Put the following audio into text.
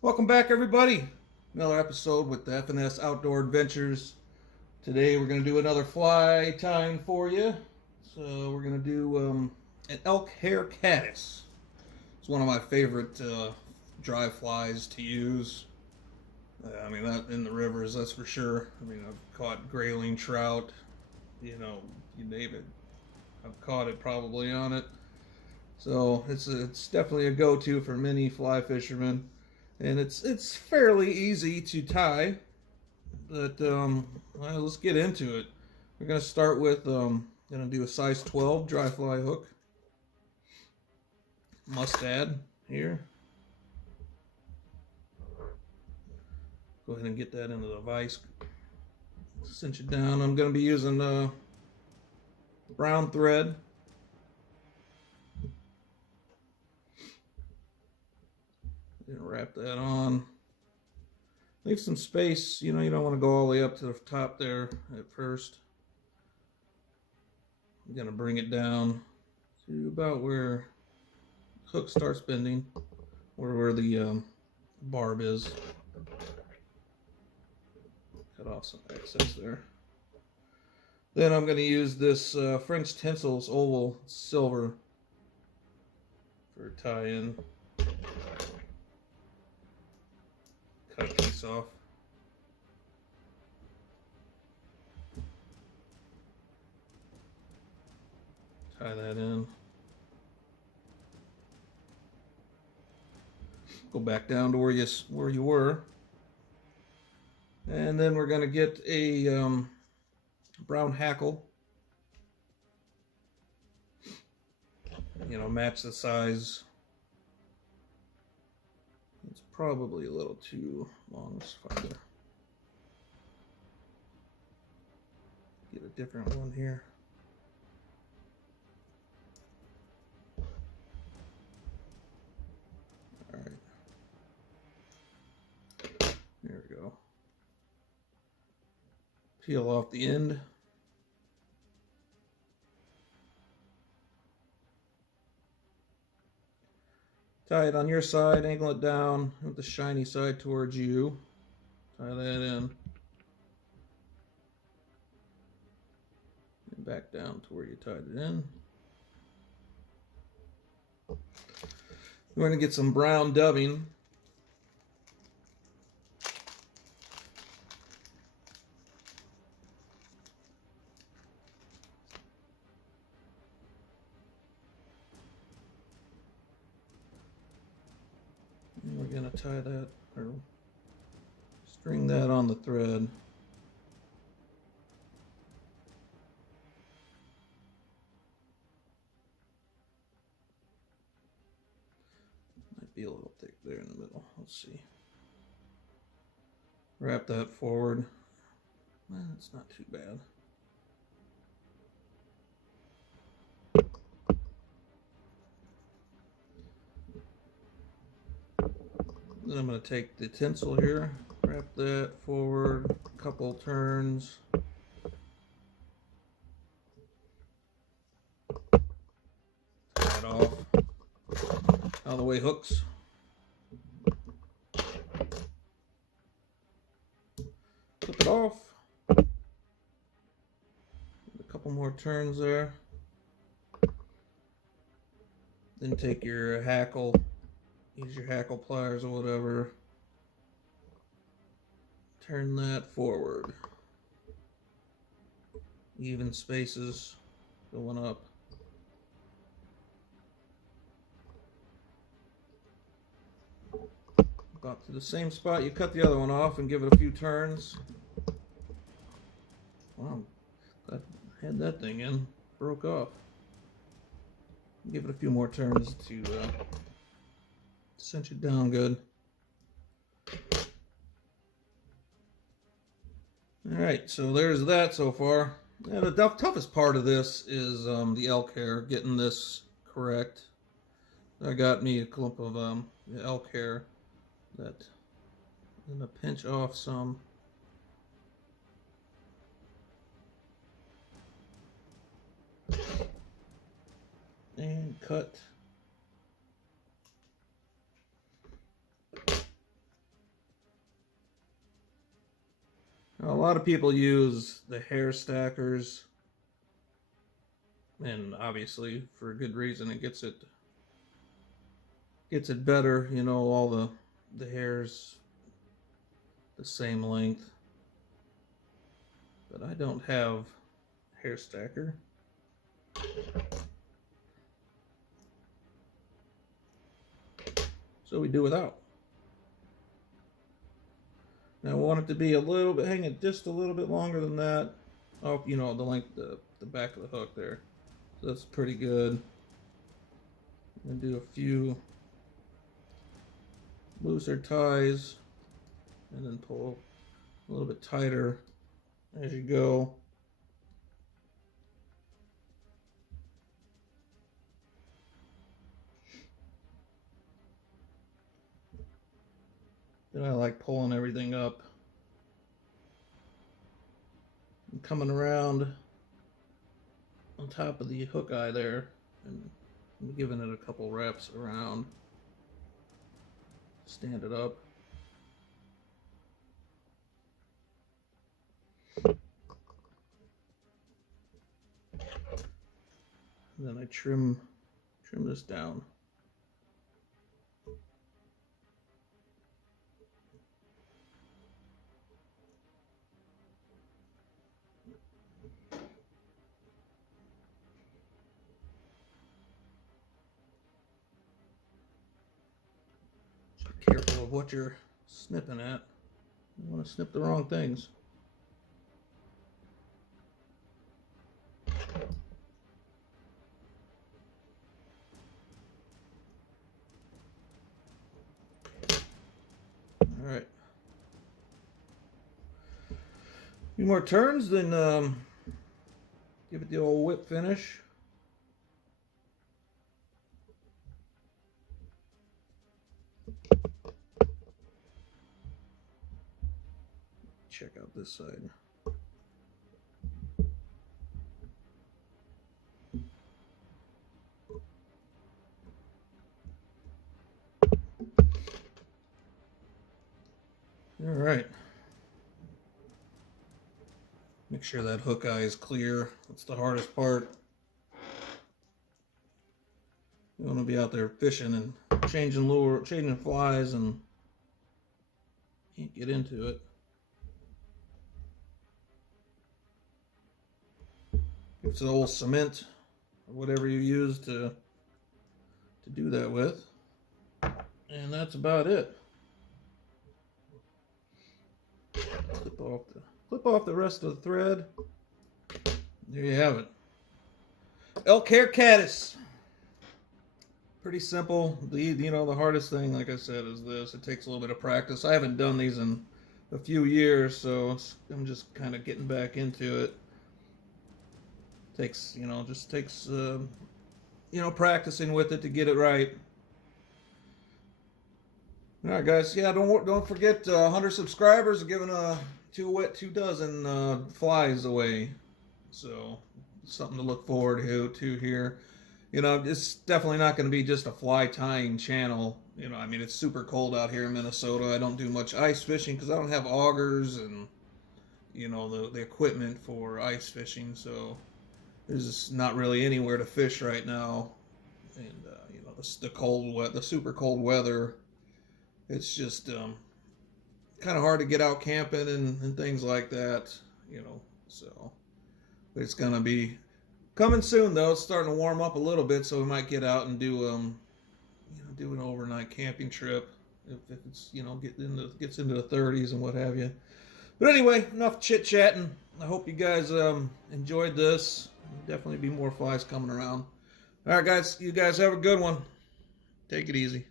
Welcome back, everybody. Another episode with the F&S Outdoor Adventures. Today we're going to do another fly tying for you. So we're going to do an elk hair caddis. It's one of my favorite dry flies to use. That in the rivers, that's for sure. I've caught grayling trout, you name it. I've caught it probably on it. So it's definitely a go-to for many fly fishermen, and it's fairly easy to tie. But well, let's get into it. We're gonna start with gonna do a size 12 dry fly hook, mustad here. Go ahead and get that into the vise. Cinch it down. I'm gonna be using brown thread. And wrap that on. Leave some space. You don't want to go all the way up to the top there at first. I'm going to bring it down to about where the hook starts bending, or where the barb is. Cut off some excess there. Then I'm going to use this French Tinsels Oval Silver for tie-in. Cut a piece off. Tie that in. Go back down to where you were. And then we're going to get a brown hackle. Match the size. It's probably a little too long. Let's find get a different one here. All right. There we go. Peel off the end. Tie it on your side, angle it down with the shiny side towards you. Tie that in. And back down to where you tied it in. We're going to get some brown dubbing. And we're going to tie that, or string that on the thread. Might be a little thick there in the middle. Let's see. Wrap that forward. Well, it's not too bad. Then I'm going to take the tinsel here, wrap that forward, a couple turns. Tie it off. Out of the way hooks. Flip it off. A couple more turns there. Then take your hackle. Use your hackle pliers or whatever. Turn that forward. Even spaces going up. About to the same spot you cut the other one off, and give it a few turns. Wow, I had that thing in, broke off. Give it a few more turns to cinch it down good. Alright, so there's that so far. And the toughest part of this is the elk hair, getting this correct. I got me a clump of elk hair that I'm going to pinch off some. And cut. lot of people use the hair stackers, and obviously for a good reason. It gets it better, you know, all the hairs the same length. But I don't have hair stacker. So we do without. Now I want it to be a little bit, hang it just a little bit longer than that. Oh, you know, the length, the back of the hook there. So that's pretty good. I'm gonna do a few looser ties and then pull a little bit tighter as you go. Then I like pulling everything up and coming around on top of the hook eye there and giving it a couple wraps around. Stand it up. And then I trim this down. Just be careful of what you're snipping at. You don't want to snip the wrong things. All right. A few more turns, then give it the old whip finish. Check out this side. All right. Make sure that hook eye is clear. That's the hardest part. You want to be out there fishing and changing lure, changing flies, and can't get into it. It's an old cement or whatever you use to do that with. And that's about it. Clip off the rest of the thread. There you have it. Elk hair caddis. Pretty simple. The hardest thing, like I said, is this. It takes a little bit of practice. I haven't done these in a few years, so I'm just kind of getting back into it. Takes practicing with it to get it right. All right, guys. Yeah, don't forget 100 subscribers are giving two dozen flies away. So something to look forward to here. You know, it's definitely not going to be just a fly tying channel. You know, I mean, it's super cold out here in Minnesota. I don't do much ice fishing because I don't have augers and, you know, the equipment for ice fishing. So there's just not really anywhere to fish right now. And, you know, the super cold weather, it's just kind of hard to get out camping and things like that, you know. So, but it's going to be coming soon, though. It's starting to warm up a little bit, so we might get out and do do an overnight camping trip if it's, you know, gets into the 30s and what have you. But anyway, enough chit chatting. I hope you guys enjoyed this. There'll definitely be more flies coming around. All right, guys. You guys have a good one. Take it easy.